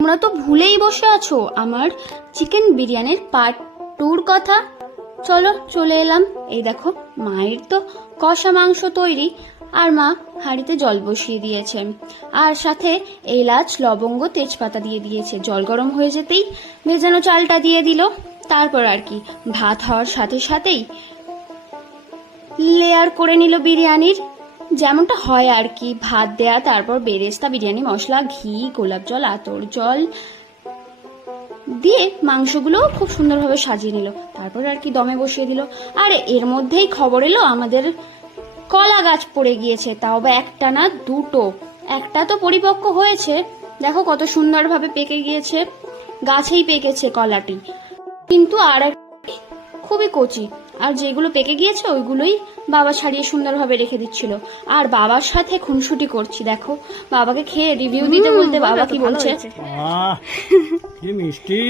তোমরা তো ভুলেই বসে আছো আমার চিকেন বিরিয়ানির পার্ট 2 কথা। চলো চলে এলাম। এই দেখো মায়ের তো কষা মাংস তৈরি, আর মা হাঁড়িতে জল বসিয়ে দিয়েছে, আর সাথে এলাচ লবঙ্গ তেজপাতা দিয়ে দিয়েছে। জল গরম হয়ে যেতেই ভেজানো চালটা দিয়ে দিল। তারপর আর কি ভাত হওয়ার সাথে সাথেই লেয়ার করে নিল বিরিয়ানির, যেমনটা হয় আর কি। ভাত দেয়া, তারপর বেরেস্তা, বিরিয়ানি মশলা, ঘি, গোলাপ জল, আতর জল দিয়ে মাংসগুলো খুব সুন্দরভাবে সাজিয়ে নিল। তারপর আর কি দমে বসিয়ে দিল। আর এর মধ্যেই খবর এলো আমাদের কলা গাছ পড়ে গিয়েছে, তাও বা একটা না দুটো। একটা তো পরিপক্ক হয়েছে, দেখো কত সুন্দরভাবে পেকে গিয়েছে, গাছেই পেকেছে কলাটি, কিন্তু আর খুবই কচি। আর যেগুলো পেকে গিয়েছে ওইগুলোই বাবা ছাড়িয়ে সুন্দরভাবে রেখে দিচ্ছিল। আর বাবার সাথে খুনসুটি করছি, দেখো বাবাকে খেয়ে রিভিউ দিতে বলতে বাবা কি বলছে, কি মিষ্টি।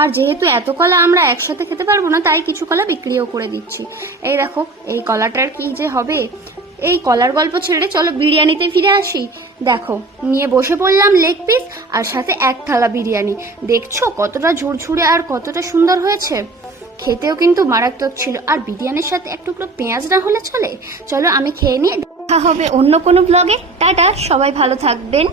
আর যেহেতু এত কলা আমরা একসাথে খেতে পারবো না, তাই কিছু কলা বিক্রিও করে দিচ্ছি। এই দেখো এই কলাটার কি যে হবে। এই কলার গল্প ছেড়ে চলো বিরিয়ানিতে ফিরে আসি। দেখো নিয়ে বসে পড়লাম লেগ পিস, আর সাথে এক থালা বিরিয়ানি। দেখছো কতটা ঝুরঝুরে আর কতটা সুন্দর হয়েছে, খেতেও কিন্তু মারাত্মক ছিল। আর বিরিয়ানির সাথে এক টুকরো পেঁয়াজ না হলে চলে। চলো আমি খেয়ে নিয়ে দেখা হবে অন্য কোনো ব্লগে। টাটা, সবাই ভালো থাকবেন।